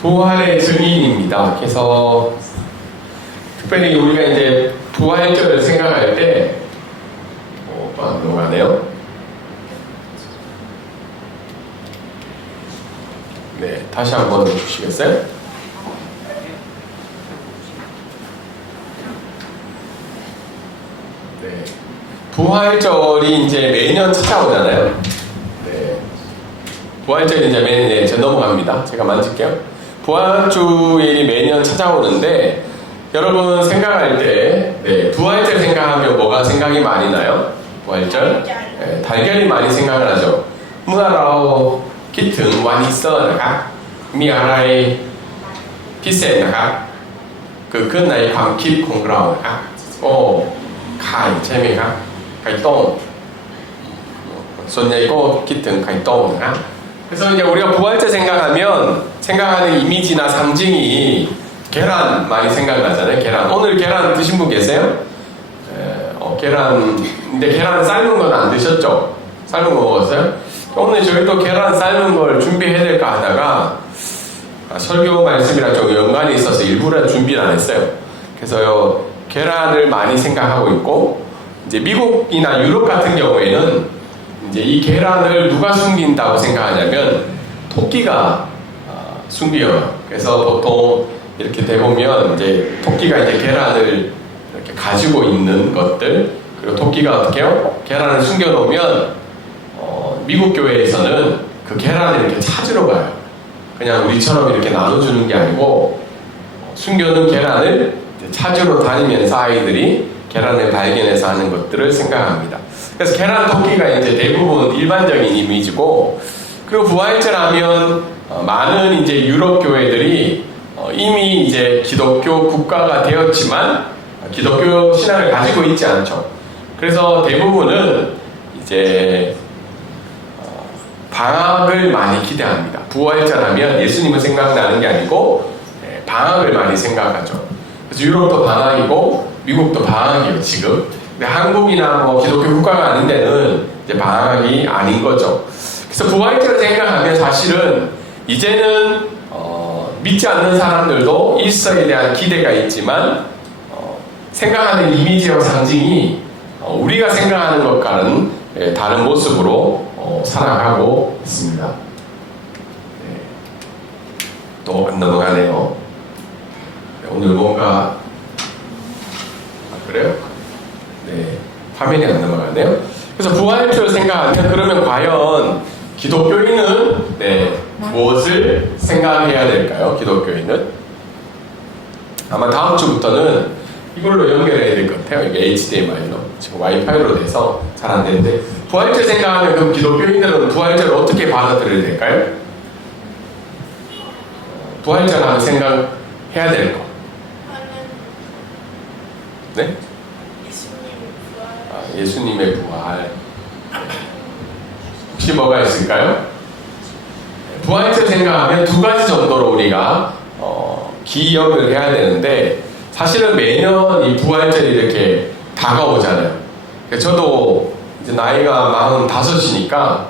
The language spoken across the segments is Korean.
부활의 증인입니다. 그래서 특별히 우리가 이제 부활절을 생각할 때 넘어가네요. 네, 다시 한번 해주시겠어요? 네, 부활절이 이제 매년 찾아오잖아요. 네, 부활절이 이제 매년 제가 넘어갑니다. 제가 만질게요. 부활주일이 매년 찾아오는데 여러분 생각할 때 부활절 생각하면 뭐가 생각이 많이 나요? 부활절? 네, 달걀이 많이 생각을 하죠. เมื่อเราคิดถึงวันอีสเตอร์นะครับมีอะไรพิเศษนะครับเกิดขึ้นในความคิดของเรานะครับโอ้ไข่ใช่ไหมครับไข่ต้มส่วนใหญ่ก็คิดถึงไข่ต้มนะครับ그래서 이제 우리가 부활절 생각하는 이미지나 상징이 계란 많이 생각나잖아요. 계란. 오늘 계란 드신 분 계세요? 근데 계란 삶은 건 안 드셨죠? 삶은 거 먹었어요? 오늘 저희도 계란 삶은 걸 준비해야 될까 하다가 설교 말씀이랑 좀 연관이 있어서 일부러 준비를 안 했어요. 그래서 계란을 많이 생각하고 있고, 이제 미국이나 유럽 같은 경우에는 이제 이 계란을 누가 숨긴다고 생각하냐면 토끼가 숨겨요. 그래서 보통 이렇게 대보면 이제 토끼가 이제 계란을 이렇게 가지고 있는 것들, 그리고 토끼가 어떻게 해요? 계란을 숨겨놓으면 미국 교회에서는 그 계란을 이렇게 찾으러 가요. 그냥 우리처럼 이렇게 나눠주는 게 아니고 숨겨놓은 계란을 찾으러 다니면서 아이들이 계란을 발견해서 하는 것들을 생각합니다. 그래서 계란 토끼가 이제 대부분 일반적인 이미지고, 그리고 부활절 하면 많은 이제 유럽 교회들이 이미 이제 기독교 국가가 되었지만 기독교 신앙을 가지고 있지 않죠. 그래서 대부분은 이제 방학을 많이 기대합니다. 부활절 하면 예수님은 생각나는 게 아니고 방학을 많이 생각하죠. 그래서 유럽도 방학이고 미국도 방학이에요, 지금. 근데 한국이나 뭐 기독교 국가가 아닌 데는 이제 방학이 아닌 거죠. 그래서 부활절을 생각하면 사실은 이제는 믿지 않는 사람들도 일서에 대한 기대가 있지만 생각하는 이미지와 상징이 우리가 생각하는 것과는 다른 모습으로 살아가고 있습니다. 네. 또 안 넘어가네요. 오늘 뭔가 그래요? 네, 화면이 안 넘어가네요. 그래서 부활절 생각하면 그러면 과연 기독교인은 무엇을 생각해야 될까요? 기독교인은 아마 다음 주부터는 이걸로 연결해야 될 것 같아요. 이게 HDMI로 지금 와이파이로 돼서 잘 안 되는데, 부활절 생각하면 그럼 기독교인들은 부활절을 어떻게 받아들여야 될까요? 부활절 하면 생각해야 될 거. 네? 예수님의 부활. 혹시 뭐가 있을까요? 부활절 생각하면 두 가지 정도로 우리가 기억을 해야 되는데, 사실은 매년 이 부활절이 이렇게 다가오잖아요. 저도 이제 나이가 45이니까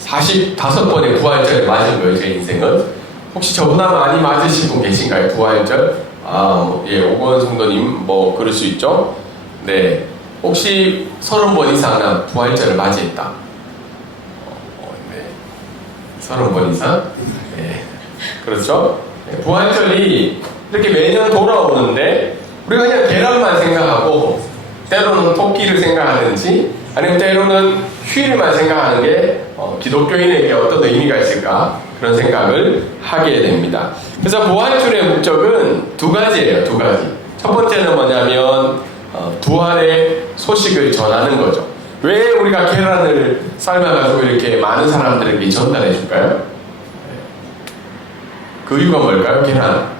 45번의 부활절을 맞은 거예요, 제 인생은. 혹시 저보다 많이 맞으신 분 계신가요, 부활절? 예, 오건 성도님, 뭐, 그럴 수 있죠? 네. 혹시 30번 이상은 부활절을 맞이했다? 네. 30번 이상? 네. 그렇죠? 네. 부활절이 이렇게 매년 돌아오는데, 우리가 그냥 계란만 생각하고, 때로는 토끼를 생각하는지, 아니면 때로는 휴일만 생각하는 게, 기독교인에게 어떤 의미가 있을까? 그런 생각을 하게 됩니다. 그래서 부활절의 목적은 두 가지예요, 두 가지. 첫 번째는 뭐냐면, 부활의 소식을 전하는 거죠. 왜 우리가 계란을 삶아가지고 이렇게 많은 사람들에게 전달해 줄까요? 그 이유가 뭘까요? 계란.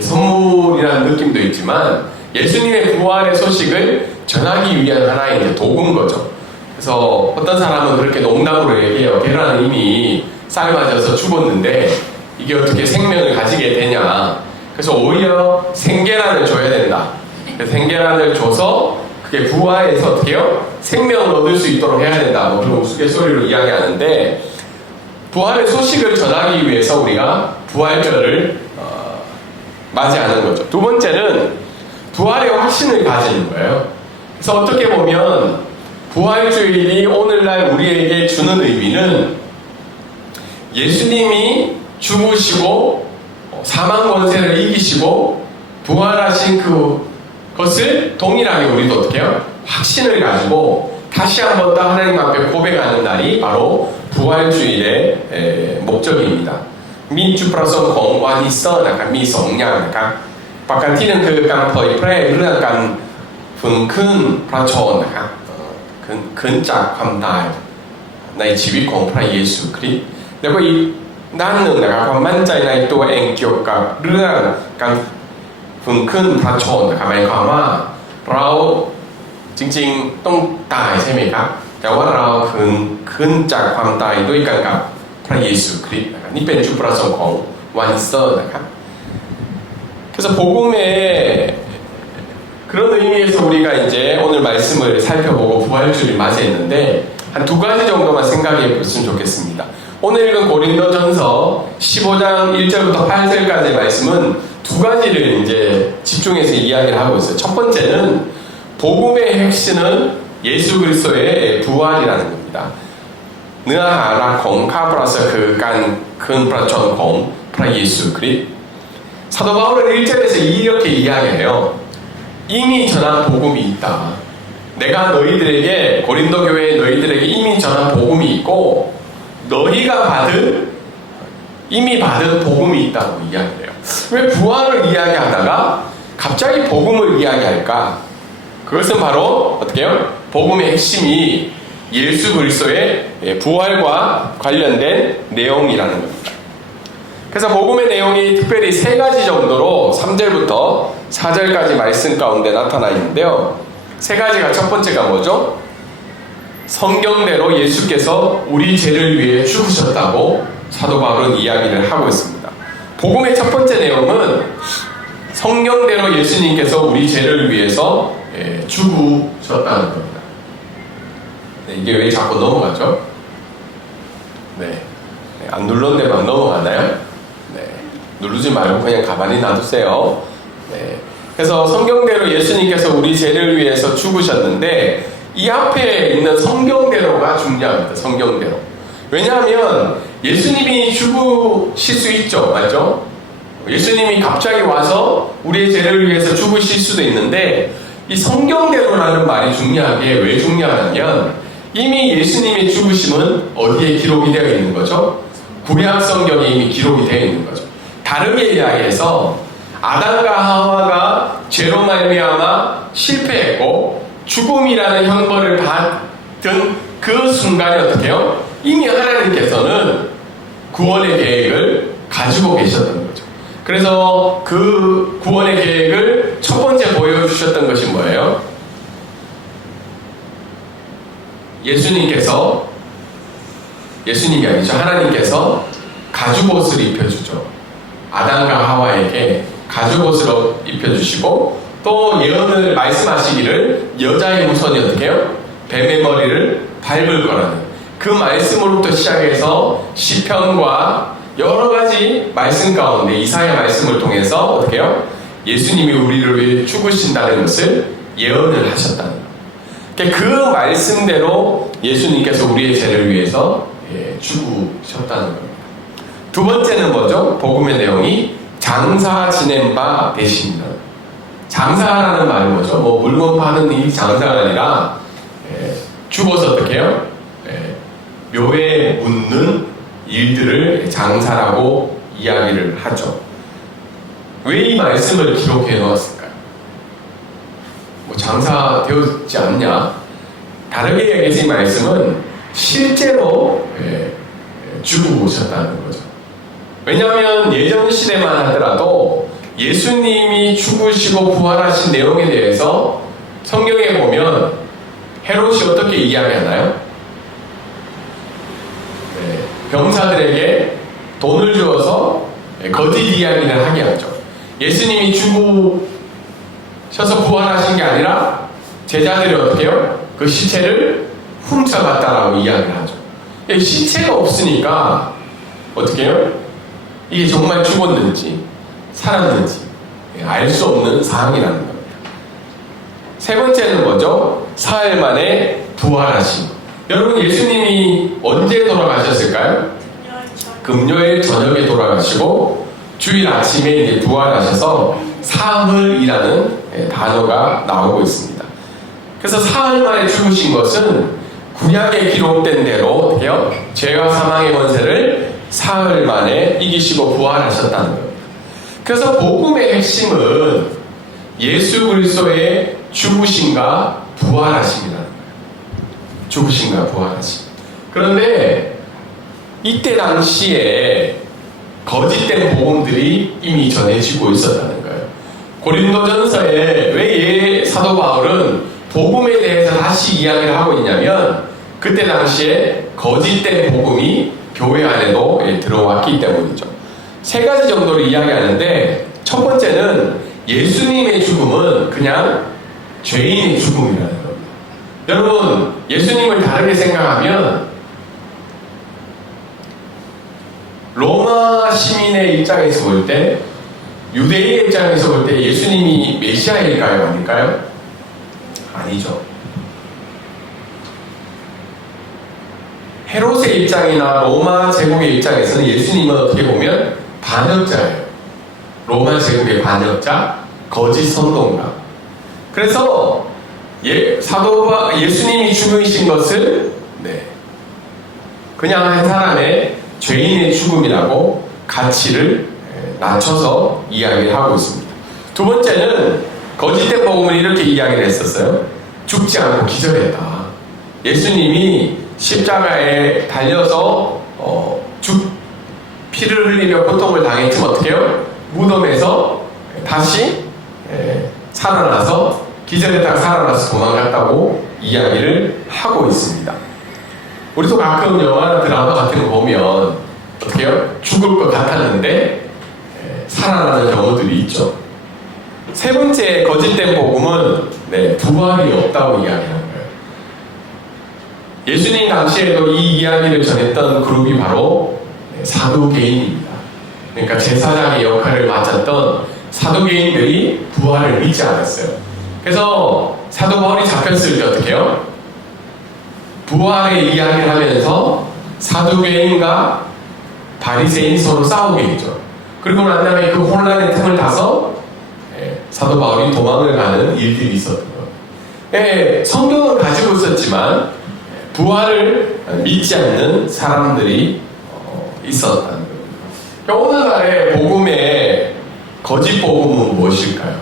선물이라는 느낌도 있지만 예수님의 부활의 소식을 전하기 위한 하나의 이제 도구인 거죠. 그래서 어떤 사람은 그렇게 농담으로 얘기해요. 계란은 이미 삶아져서 죽었는데 이게 어떻게 생명을 가지게 되냐. 그래서 오히려 생계란을 줘야 된다. 그래서 생계란을 줘서 그게 부화해서 어떻게 해요? 생명을 얻을 수 있도록 해야 된다. 뭐 그런 우스갯소리로 이야기하는데, 부활의 소식을 전하기 위해서 우리가 부활절을 맞이하는 거죠. 두 번째는 부활의 확신을 가지는 거예요. 그래서 어떻게 보면 부활주일이 오늘날 우리에게 주는 의미는 예수님이 죽으시고 사망 권세를 이기시고 부활하신 그것을 동일하게 우리도 어떻게 해요? 확신을 가지고 다시 한 번 더 하나님 앞에 고백하는 날이 바로 부활주일의 목적입니다. มีจุดประสงค์ของวันอีสเตอร์นะครับมี2อย่างนะครับประการที่หนึ่งคือการเผยแพร่เรื่องการฟื้นขึ้นพระชนม์นะครับขึ้นจากความตายในชีวิตของพระเยซูคริสต์แล้วก็อีกด้านหนึ่งนะครับความมั่นใจในตัวเองเกี่ยวกับเรื่องการฟื้นขึ้นพระชนม์นะครับหมายความว่าเราจริงๆต้องตายใช่ไหมครับแต่ว่าเราขึ้นจากความตายด้วยกันกับพระเยซูคริสต์นะครับนี่เป็นจุดประสงค์ของวันอีสเตอร์นะครับ그래서 복음의 그런 의미에서 우리가 이제 오늘 말씀을 살펴보고 부활주를 맞이했는데 한 두 가지 정도만 생각해 보시면 좋겠습니다. 오늘 읽은 고린도전서 15장 1절부터 8절까지 말씀은 두 가지를 이제 집중해서 이야기를 하고 있어요. 첫 번째는 복음의 핵심은 예수 그리스도의 부활이라는 겁니다. เนื้อหาหลักของข้าพระเจ้าคือการคืนพระชนม์ของพระเยซูคริสต์ 사도 바울은 1절에서 이렇게 이야기해요. 이미 전한 복음이 있다. 내가 너희들에게 고린도 교회에 너희들에게 이미 전한 복음이 있고 너희가 이미 받은 복음이 있다고 이야기해요. 왜 부활을 이야기하다가 갑자기 복음을 이야기할까? 그것은 바로 어떻게 해요? 복음의 핵심이 예수 그리스도의 부활과 관련된 내용이라는 겁니다. 그래서 복음의 내용이 특별히 세 가지 정도로 3절부터 4절까지 말씀 가운데 나타나 있는데요. 세 가지가 첫 번째가 뭐죠? 성경대로 예수께서 우리 죄를 위해 죽으셨다고 사도 바울은 이야기를 하고 있습니다. 복음의 첫 번째 내용은 성경대로 예수님께서 우리 죄를 위해서 죽으셨다는 겁니다. 네, 이게 왜 자꾸 넘어가죠? 네, 안 눌렀는데 막 넘어가나요? 네, 누르지 말고 그냥 가만히 놔두세요. 네, 그래서 성경대로 예수님께서 우리 죄를 위해서 죽으셨는데 이 앞에 있는 성경대로가 중요합니다. 성경대로. 왜냐하면 예수님이 죽으실 수 있죠. 맞죠? 예수님이 갑자기 와서 우리의 죄를 위해서 죽으실 수도 있는데 이 성경대로라는 말이 중요하게 왜 중요하냐면 이미 예수님의 죽으심은 어디에 기록이 되어 있는 거죠? 구약 성경에 이미 기록이 되어 있는 거죠. 다르게 이야기해서 아담과 하와가 죄로 말미암아 실패했고 죽음이라는 형벌을 받은 그 순간에 어떻게 해요? 이미 하나님께서는 구원의 계획을 가지고 계셨던 거죠. 그래서 그 구원의 계획을 첫 번째 보여주셨던 것이 뭐예요? 예수님이 아니죠. 하나님께서 가죽옷을 입혀주죠. 아담과 하와에게 가죽옷을 입혀주시고 또 예언을 말씀하시기를 여자의 후손이 어떻게 해요? 뱀의 머리를 밟을 거라는 그 말씀으로부터 시작해서 시편과 여러 가지 말씀 가운데 이사야 말씀을 통해서 어떻게 해요? 예수님이 우리를 위해 죽으신다는 것을 예언을 하셨다는 거예요. 그 말씀대로 예수님께서 우리의 죄를 위해서 죽으셨다는 겁니다. 두 번째는 뭐죠? 복음의 내용이 장사 지낸 바 되십니다. 장사라는 말은 뭐죠? 뭐 물건 파는 일이 장사가 아니라 죽어서 어떻게 해요? 묘에 묻는 일들을 장사라고 이야기를 하죠. 왜 이 말씀을 기록해 놓았을까요? 뭐 장사 되었지 않냐? 다르게 얘기해서 이 말씀은 실제로 죽으셨다는 거죠. 왜냐하면 예전 시대만 하더라도 예수님이 죽으시고 부활하신 내용에 대해서 성경에 보면 헤롯이 어떻게 이야기하나요? 병사들에게 돈을 주어서 거짓 이야기를 하게 하죠. 예수님이 죽으셔서 부활하신 게 아니라 제자들이 어떻게 해요? 그 시체를 훔쳐갔다라고 이야기를 하죠. 시체가 없으니까 어떻게 해요? 이게 정말 죽었는지 살았는지 알 수 없는 사항이라는 겁니다. 세 번째는 뭐죠? 사흘 만에 부활하신 것. 여러분, 예수님이 언제 돌아가셨을까요? 금요일 저녁에 돌아가시고 주일 아침에 이제 부활하셔서 사흘이라는 단어가 나오고 있습니다. 그래서 사흘 만에 죽으신 것은 구약에 기록된 대로 어떻게요? 죄와 사망의 권세를 사흘 만에 이기시고 부활하셨다는 겁니다. 그래서 복음의 핵심은 예수 그리스도의 죽으심과 부활하심이라는 거예요. 죽으심과 부활하심. 그런데 이때 당시에 거짓된 복음들이 이미 전해지고 있었다는 거예요. 고린도전서에 왜 사도 바울은 복음에 대해서 다시 이야기를 하고 있냐면 그때 당시에 거짓된 복음이 교회 안에도 들어왔기 때문이죠. 세 가지 정도로 이야기하는데 첫 번째는 예수님의 죽음은 그냥 죄인의 죽음이라는 겁니다. 여러분, 예수님을 다르게 생각하면 로마 시민의 입장에서 볼 때, 유대인의 입장에서 볼 때 예수님이 메시아일까요? 아닐까요? 아니죠. 헤롯의 입장이나 로마 제국의 입장에서는 예수님은 어떻게 보면 반역자예요. 로마 제국의 반역자, 거짓 선동가. 그래서 예수님이 죽으신 것을 그냥 한 사람의 죄인의 죽음이라고 가치를 낮춰서 이야기를 하고 있습니다. 두 번째는 거짓된 복음을 이렇게 이야기를 했었어요. 죽지 않고 기절했다. 예수님이 십자가에 달려서 피를 흘리며 고통을 당했지만 어떻게 해요? 무덤에서 다시 살아나서 기절했다가 살아나서 도망갔다고 이야기를 하고 있습니다. 우리도 가끔 영화나 드라마 같은 거 보면 어떻게 해요? 죽을 것 같았는데 살아나는 경우들이 있죠. 세 번째 거짓된 복음은 부활이 없다고 이야기하는 거예요. 예수님 당시에도 이 이야기를 전했던 그룹이 바로 사두개인입니다. 그러니까 제사장의 역할을 맡았던 사두개인들이 부활을 믿지 않았어요. 그래서 사도 바울이 잡혔을 때 어떻게 해요? 부활의 이야기를 하면서 사두개인과 바리새인 서로 싸우게 되죠. 그리고 난 다음에 그 혼란의 틈을 타서 사도 바울이 도망을 가는 일들이 있었던 거예요. 성경은 가지고 있었지만 부활을 믿지 않는 사람들이 있었다는 거예요. 오늘날의 복음의 거짓 복음은 무엇일까요?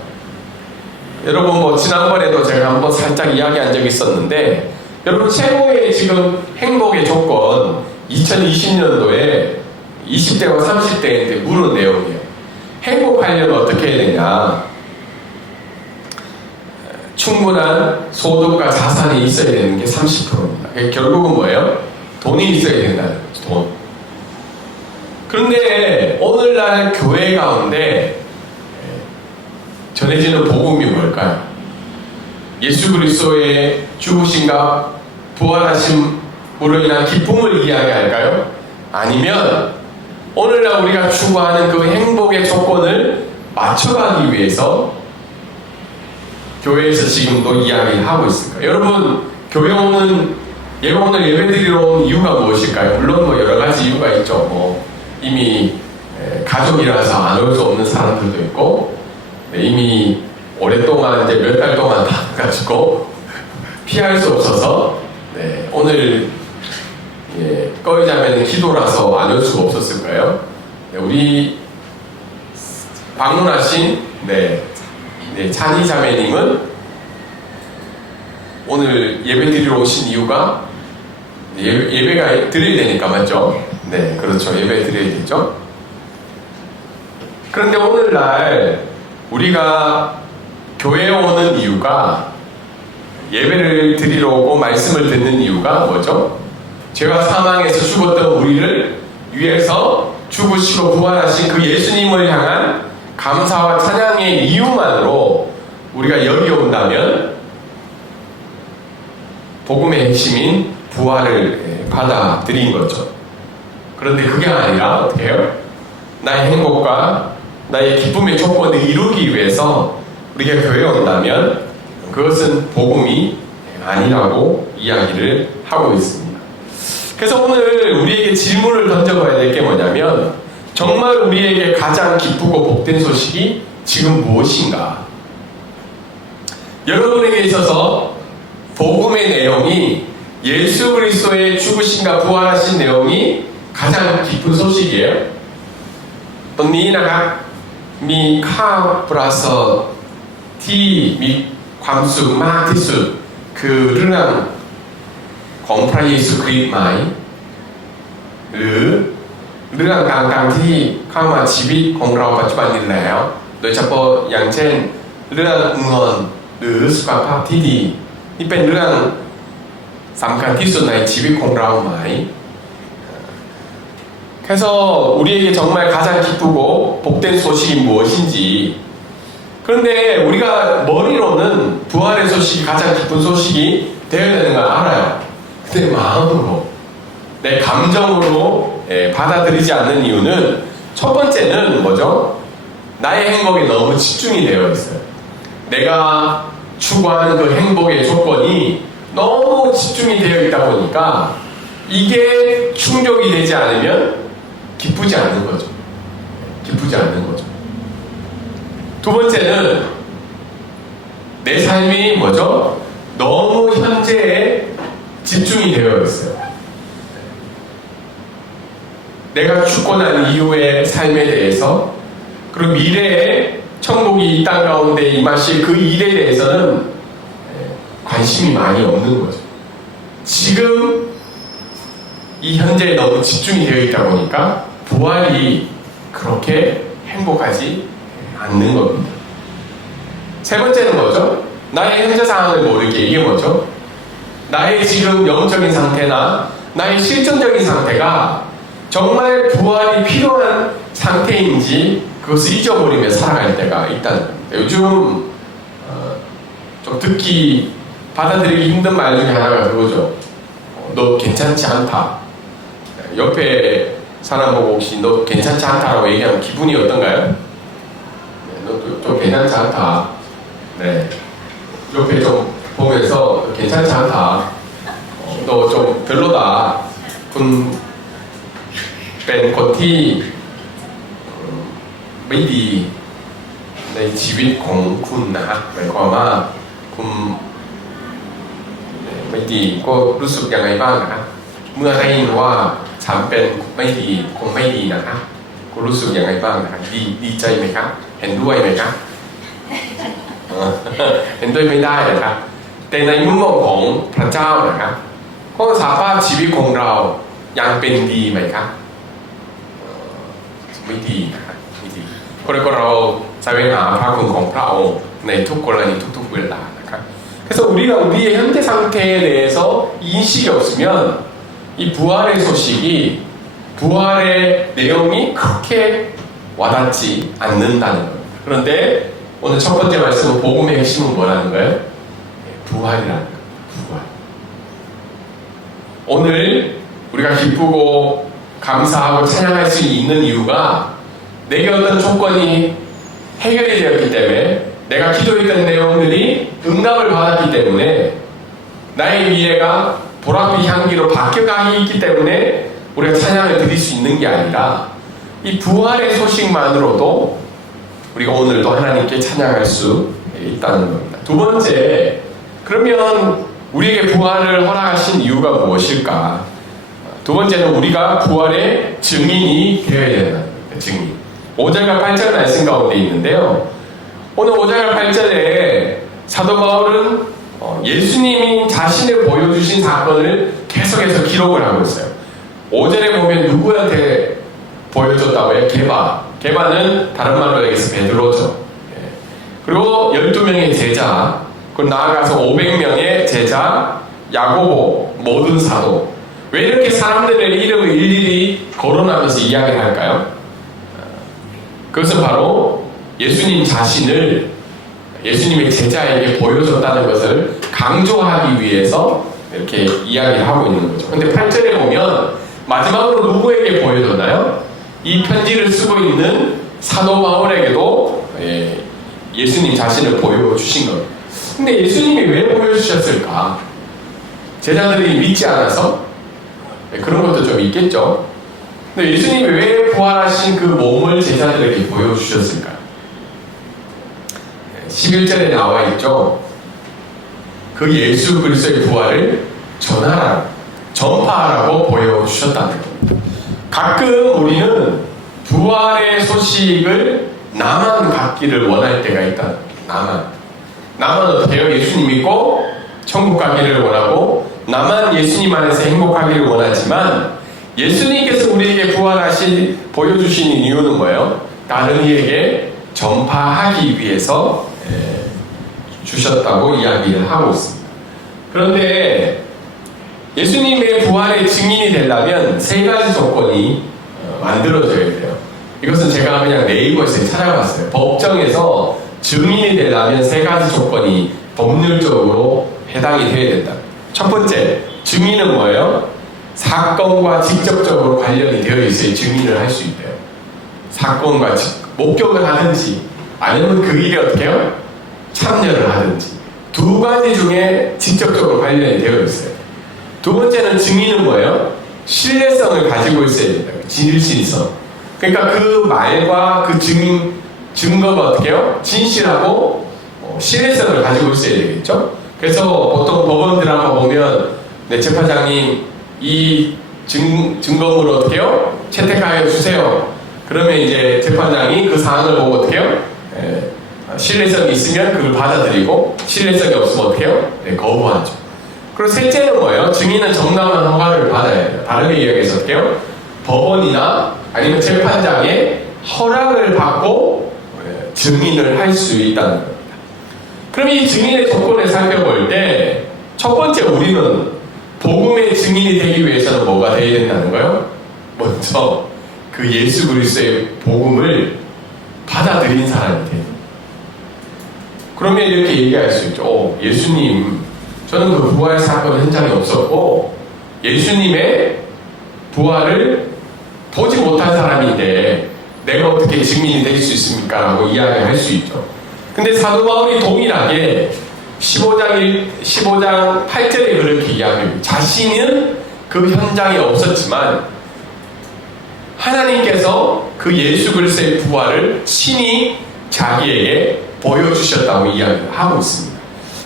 여러분 지난번에도 제가 한번 살짝 이야기한 적이 있었는데 여러분 최고의 지금 행복의 조건 2020년도에 20대와 30대한테 물은 내용이에요. 행복하려면 어떻게 해야 되냐? 충분한 소득과 자산이 있어야 되는 게 30%입니다. 결국은 뭐예요? 돈이 있어야 된다는 거죠. 돈. 그런데 오늘날 교회 가운데 전해지는 복음이 뭘까요? 예수 그리스도의 죽으심과 부활하심으로 인한 기쁨을 이야기할까요? 아니면 오늘날 우리가 추구하는 그 행복의 조건을 맞춰가기 위해서 교회에서 지금도 이야기를 하고 있을까요? 여러분, 교회 오늘 예배드리러 온 이유가 무엇일까요? 물론 여러 가지 이유가 있죠. 이미 가족이라서 안 올 수 없는 사람들도 있고, 이미 오랫동안 이제 몇 달 동안 다가지고 피할 수 없어서 오늘 꺼이자매는 기도라서 안 올 수가 없었을까요? 우리 방문하신 찬희 자매님은 오늘 예배 드리러 오신 이유가 예배가 드려야 되니까 맞죠? 네, 그렇죠. 예배 드려야 되죠. 그런데 오늘날 우리가 교회에 오는 이유가 예배를 드리러 오고 말씀을 듣는 이유가 뭐죠? 죄와 사망에서 죽었던 우리를 위해서 죽으시고 부활하신 그 예수님을 향한 감사와 찬양의 이유만으로 우리가 여기 온다면 복음의 핵심인 부활을 받아들인 거죠. 그런데 그게 아니라 어떻게 해요? 나의 행복과 나의 기쁨의 조건을 이루기 위해서 우리가 교회에 온다면 그것은 복음이 아니라고 이야기를 하고 있습니다. 그래서 오늘 우리에게 질문을 던져봐야 될 게 뭐냐면 정말 우리에게 가장 기쁘고 복된 소식이 지금 무엇인가? 여러분에게 있어서 복음의 내용이 예수 그리스도의 죽으심과 부활하신 내용이 가장 기쁜 소식이에요. 또นี้นะครับมีข่าวประเสริฐที่มีความสุขมากที่สุดคือเรื่องของพระเยซูคริสต์ไหมหรือเรื่องต่างๆที่เข้ามาชีวิตของเราปัจจุบันนี้แล้วโดยเฉพาะอย่างเช่นเรื่องเงินหรือสุขภาพที่ดีนี่เป็นเรื่องสำคัญที่สุดในชีวิตของเราไหม 그래서 우리에게 정말 가장 기쁘고 복된 소식이 무엇인지 그런데 우리가 머리로는 부활의 소식이 가장 기쁜 소식이 되어야 되는 걸 알아요. 근데 마음으로 내 감정으로 받아들이지 않는 이유는 첫 번째는 뭐죠? 나의 행복에 너무 집중이 되어 있어요. 내가 추구하는 그 행복의 조건이 너무 집중이 되어 있다 보니까 이게 충족이 되지 않으면 기쁘지 않는 거죠. 기쁘지 않는 거죠. 두 번째는 내 삶이 뭐죠? 너무 현재에 집중이 되어 있어요. 내가 죽고 난 이후의 삶에 대해서 그리고 미래에 천국이 이 땅 가운데 임하실 그 일에 대해서는 관심이 많이 없는 거죠. 지금 이 현재에 너무 집중이 되어 있다 보니까 부활이 그렇게 행복하지 않는 겁니다. 세 번째는 뭐죠? 나의 현재 상황을 모르게 이게 뭐죠? 나의 지금 영적인 상태나 나의 실존적인 상태가 정말 부활이 필요한 상태인지 그것을 잊어버리며 살아갈 때가 있다는 겁니다. 요즘 좀 듣기 받아들이기 힘든 말 중에 하나가 그거죠. 너 괜찮지 않다. 옆에 사람 보고 혹시 너 괜찮지 않다라고 얘기하면 기분이 어떤가요? 네, 너 좀 괜찮지 않다. 네, 옆에 좀 보면서 괜찮지 않다. 너 좀 별로다. 군เป็นคนที่ไม่ดีในชีวิตของคุณนะฮะหมายความว่าคุณไม่ดีก็รู้สึกยังไงบ้างนะครับเมื่อได้ยินว่าฉันเป็นไม่ดีคงไม่ดีนะครับคุณรู้สึกยังไงบ้างนะครับดีใจไหมครับเห็นด้วยไหมครับเห็นด้วยไม่ได้นะครับแต่ในมุมมองของพระเจ้านะครับก็สภาพชีวิตของเรายังเป็นดีไหมครับไม่ดีนะครับไม่ดี그리고เราแสวงหาพระคุณของพระองค์ในทุกกรณีทุกๆเวลานะครับ 그래서 우리가 우리의 현재 상태에 대해서 인식이 없으면 이 부활의 소식이 부활의 내용이 그렇게 와닿지 않는다는 거예요. 그런데 오늘 첫 번째 말씀은 복음의 핵심은 뭐라는 거예요? 부활이라는 거예요. 부활. 오늘 우리가 기쁘고 감사하고 찬양할 수 있는 이유가 내게 어떤 조건이 해결이 되었기 때문에 내가 기도했던 내용들이 응답을 받았기 때문에 나의 미래가 보랏빛 향기로 바뀌어가기 있기 때문에 우리가 찬양을 드릴 수 있는 게 아니라 이 부활의 소식만으로도 우리가 오늘도 하나님께 찬양할 수 있다는 겁니다. 두 번째, 그러면 우리에게 부활을 허락하신 이유가 무엇일까? 두 번째는 우리가 부활의 증인이 되어야 된다는 겁니다. 증인. 5절과 8절 말씀 가운데 있는데요. 오늘 5절 8절에 사도 바울은 예수님이 자신을 보여주신 사건을 계속해서 기록을 하고 있어요. 5절에 보면 누구한테 보여줬다고 해요? 게바는 다른 말로 얘기해서 베드로죠. 그리고 12명의 제자, 그리고 나아가서 500명의 제자, 야고보, 모든 사도. 왜 이렇게 사람들의 이름을 일일이 거론하면서 이야기를 할까요? 그것은 바로 예수님 자신을 예수님의 제자에게 보여줬다는 것을 강조하기 위해서 이렇게 이야기를 하고 있는 거죠. 근데 8절에 보면 마지막으로 누구에게 보여줬나요? 이 편지를 쓰고 있는 사도 바울에게도 예수님 자신을 보여주신 거예요. 근데 예수님이 왜 보여주셨을까? 제자들이 믿지 않아서? 그런 것도 좀 있겠죠. 근데 예수님이 왜 부활하신 그 몸을 제자들에게 보여주셨을까? 11절에 나와 있죠. 그 예수 그리스도의 부활을 전하라, 전파하라고 보여주셨다는 겁니다. 가끔 우리는 부활의 소식을 나만 갖기를 원할 때가 있다. 나만 어떻게 해요? 예수님 믿고 천국 가기를 원하고 나만 예수님 안에서 행복하기를 원하지만 예수님께서 우리에게 보여주신 이유는 뭐예요? 다른 이에게 전파하기 위해서 주셨다고 이야기를 하고 있습니다. 그런데 예수님의 부활의 증인이 되려면 세 가지 조건이 만들어져야 돼요. 이것은 제가 그냥 네이버에서 찾아봤어요. 법정에서 증인이 되려면 세 가지 조건이 법률적으로 해당이 되어야 된다. 첫 번째, 증인은 뭐예요? 사건과 직접적으로 관련이 되어 있어야 증인을 할 수 있대요. 사건과 목격을 하든지 아니면 그 일에 어떻게 해요? 참여를 하든지 두 가지 중에 직접적으로 관련이 되어 있어요. 두 번째는 증인은 뭐예요? 신뢰성을 가지고 있어야 된다. 진실성. 그러니까 그 말과 그 증거가 어떻게 해요? 진실하고 신뢰성을 가지고 있어야 되겠죠? 그래서 보통 법원 드라마 보면 재판장님 이 증거물을 어떻게 해요? 채택하여 주세요. 그러면 이제 재판장이 그 사안을 보고 어떻게 해요? 신뢰성이 있으면 그걸 받아들이고 신뢰성이 없으면 어떻게 해요? 거부하죠. 그리고 셋째는 뭐예요? 증인은 정당한 허가를 받아야 돼요. 다르게 이야기해서 어떻게 해요? 법원이나 아니면 재판장의 허락을 받고 증인을 할 수 있다는 겁니다. 그럼 이 증인의 조건을 살펴볼 때 첫 번째 우리는 복음의 증인이 되기 위해서는 뭐가 되어야 된다는 거예요? 먼저 그 예수 그리스도의 복음을 받아들인 사람이 돼요. 그러면 이렇게 얘기할 수 있죠. 예수님, 저는 그 부활 사건 현장에 없었고 예수님의 부활을 보지 못한 사람인데 내가 어떻게 증인이 될 수 있습니까? 라고 이야기할 수 있죠. 근데 사도 바울이 동일하게 15장 8절에 그렇게 이야기합니다. 자신은 그 현장에 없었지만 하나님께서 그 예수 그리스도의 부활을 친히 자기에게 보여주셨다고 이야기를 하고 있습니다.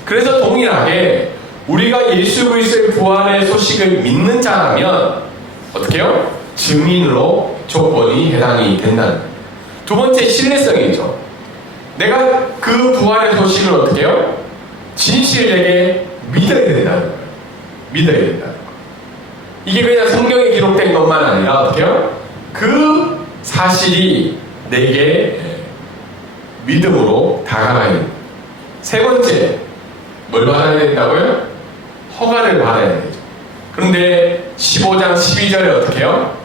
그래서 동일하게 우리가 예수 그리스도의 부활의 소식을 믿는 자라면 어떻게 해요? 증인으로 조건이 해당이 된다는 거예요. 두 번째, 신뢰성이죠. 내가 그 부활의 소식을 어떻게 해요? 진실되게 믿어야 된다는 거예요. 믿어야 된다는 거예요. 이게 그냥 성경에 기록된 것만 아니라 어떻게 해요? 그 사실이 내게 믿음으로 다가가야 됩니다. 세 번째, 뭘 받아야 된다고요? 허가를 받아야 되죠. 그런데 15장 12절에 어떻게 해요?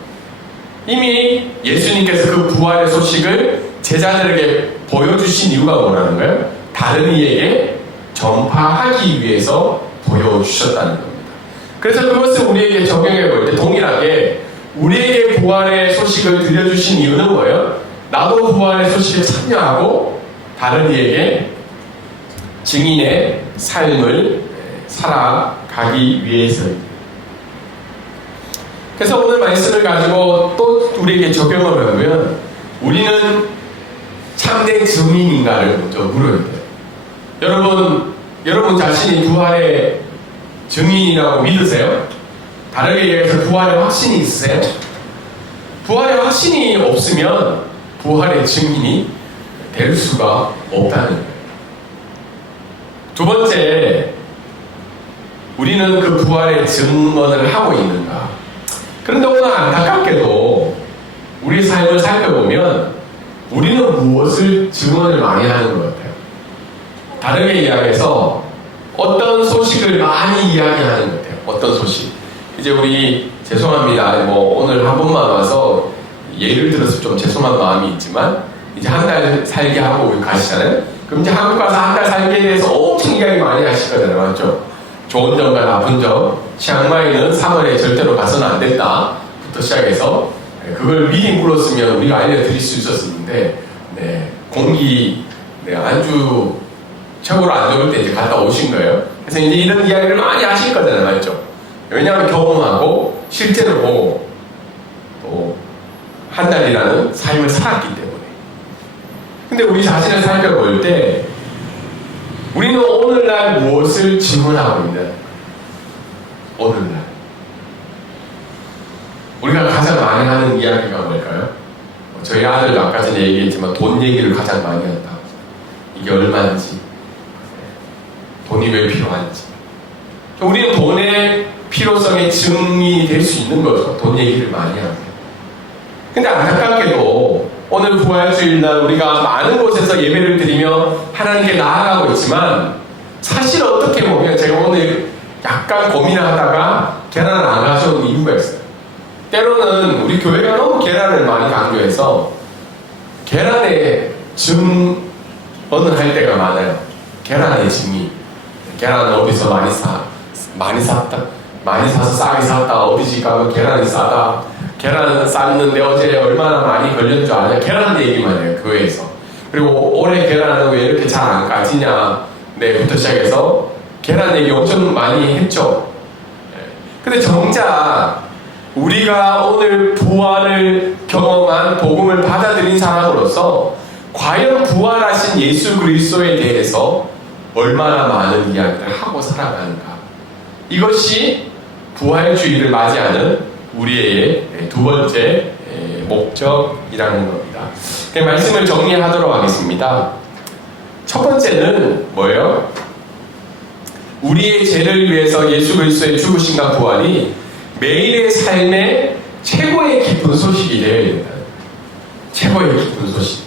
이미 예수님께서 그 부활의 소식을 제자들에게 보여주신 이유가 뭐라는 거예요? 다른 이에게 전파하기 위해서 보여주셨다는 겁니다. 그래서 그것을 우리에게 적용해 볼 때 동일하게 우리에게 부활의 소식을 들려주신 이유는 뭐예요? 나도 부활의 소식에 참여하고 다른 이에게 증인의 삶을 살아가기 위해서입니다. 그래서 오늘 말씀을 가지고 또 우리에게 적용을 하면 우리는 참된 증인인가를 먼저 물어야 돼요. 여러분 자신이 부활의 증인이라고 믿으세요? 다르게 얘기해서 부활의 확신이 있으세요? 부활의 확신이 없으면 부활의 증인이 될 수가 없다는 거예요. 두 번째, 우리는 그 부활의 증언을 하고 있는가? 그런데 오늘 안타깝게도 우리 삶을 살펴보면 우리는 무엇을 증언을 많이 하는 것 같아요? 다르게 이야기해서 어떤 소식을 많이 이야기하는 것 같아요. 어떤 소식? 이제 우리 죄송합니다. 오늘 한 번만 와서 예를 들어서 좀 죄송한 마음이 있지만 이제 한 달 살게 하고 가시잖아요. 그럼 이제 한국 가서 한 달 살기에 대해서 엄청 이야기 많이 하실 거잖아요. 맞죠? 좋은 점과 나쁜 점. 치앙마이는 3월에 절대로 가서는 안 된다. 부터 시작해서 그걸 미리 물었으면 우리가 알려드릴 수 있었는데 공기 안주 최고로 안 좋을 때 이제 갔다 오신 거예요. 그래서 이제 이런 이야기를 많이 하실 거잖아요, 맞죠? 왜냐하면 경험하고 실제로 보고 또 한 달이라는 삶을 살았기 때문에. 근데 우리 자신을 살펴볼 때 우리는 오늘날 무엇을 질문하고 있는? 오늘날 우리가 가장 많이 하는 이야기가 뭘까요? 저희 아들도 아까 전에 얘기했지만 돈 얘기를 가장 많이 한다. 이게 얼마인지, 돈이 왜 필요한지. 우리는 돈의 필요성의 증인이 될 수 있는 거죠. 돈 얘기를 많이 하면. 근데 안타깝게도 오늘 부활주일날 우리가 많은 곳에서 예배를 드리며 하나님께 나아가고 있지만 사실 어떻게 보면 제가 오늘 약간 고민을 하다가 계란을 안 가져온 이유가 있어요. 때로는 우리 교회가 너무 계란을 많이 강조해서 계란의 증언을 할 때가 많아요. 계란의 증인. 계란은 어디서 많이 샀다. 많이 사서 싸게 샀다. 어디 집 가면 계란이 싸다. 계란 쌌는데 어제 얼마나 많이 걸렸는 줄 아냐. 계란 얘기만 해요, 교회에서. 그리고 올해 계란은 왜 이렇게 잘 안 까지냐. 부터 시작해서 계란 얘기 엄청 많이 했죠. 근데 정작 우리가 오늘 부활을 경험한 복음을 받아들인 사람으로서 과연 부활하신 예수 그리스도에 대해서 얼마나 많은 이야기를 하고 살아가는가. 이것이 부활주의를 맞이하는 우리의 두 번째 목적이라는 겁니다. 말씀을 정리하도록 하겠습니다. 첫 번째는 뭐예요? 우리의 죄를 위해서 예수 그리스도의 죽으심과 부활이 매일의 삶의 최고의 기쁜 소식이 되어야 된다. 최고의 기쁜 소식.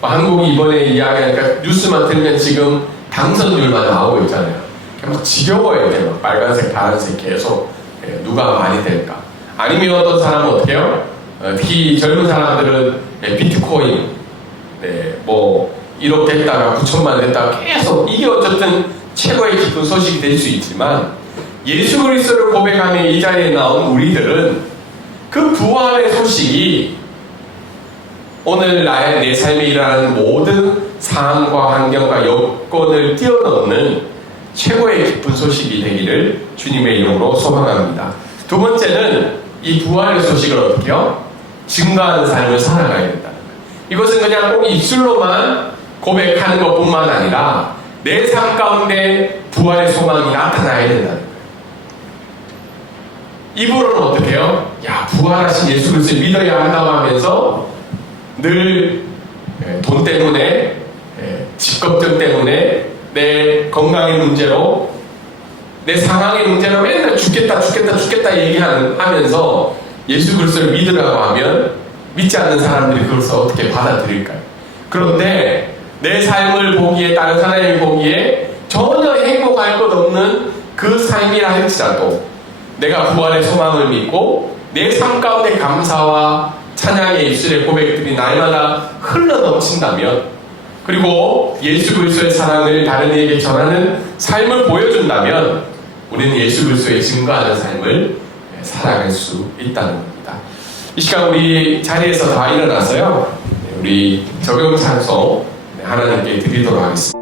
한국이 이번에 이야기하니까 뉴스만 들면 지금 당선율만 나오고 있잖아요. 막 지겨워야 돼요. 빨간색, 파란색 계속 누가 많이 될까. 아니면 어떤 사람은 어떻게 해요? 특히 젊은 사람들은 비트코인 뭐 1억 됐다가 9천만 됐다가 계속 이게 어쨌든 최고의 기쁜 소식이 될 수 있지만 예수 그리스도를 고백하며 이 자리에 나온 우리들은 그 부활의 소식이 오늘 내 삶에 일어나는 모든 상황과 환경과 여건을 뛰어넘는 최고의 기쁜 소식이 되기를 주님의 이름으로 소망합니다. 두 번째는 이 부활의 소식을 어떻게 해요? 증거하는 삶을 살아가야 된다는 거예요. 이것은 그냥 꼭 입술로만 고백하는 것뿐만 아니라 내 삶 가운데 부활의 소망이 나타나야 된다는 거예요. 입으로는 어떻게 해요? 부활하신 예수 그리스도를 믿어야 한다고 하면서 늘 돈 때문에, 집 걱정 때문에, 내 건강의 문제로, 내 상황의 문제로 맨날 죽겠다 얘기하면서 예수 그리스도를 믿으라고 하면 믿지 않는 사람들이 그것을 어떻게 받아들일까요? 그런데 내 삶을 보기에, 다른 사람이 보기에 전혀 행복할 것 없는 그 삶이라 할지라도 내가 부활의 소망을 믿고 내 삶 가운데 감사와 찬양의 입술의 고백들이 날마다 흘러넘친다면, 그리고 예수 그리스도의 사랑을 다른 이에게 전하는 삶을 보여준다면 우리는 예수 그리스도의 증거하는 삶을 살아갈 수 있다는 겁니다. 이 시간 우리 자리에서 다 일어나서요, 우리 적용 찬송 하나님께 드리도록 하겠습니다.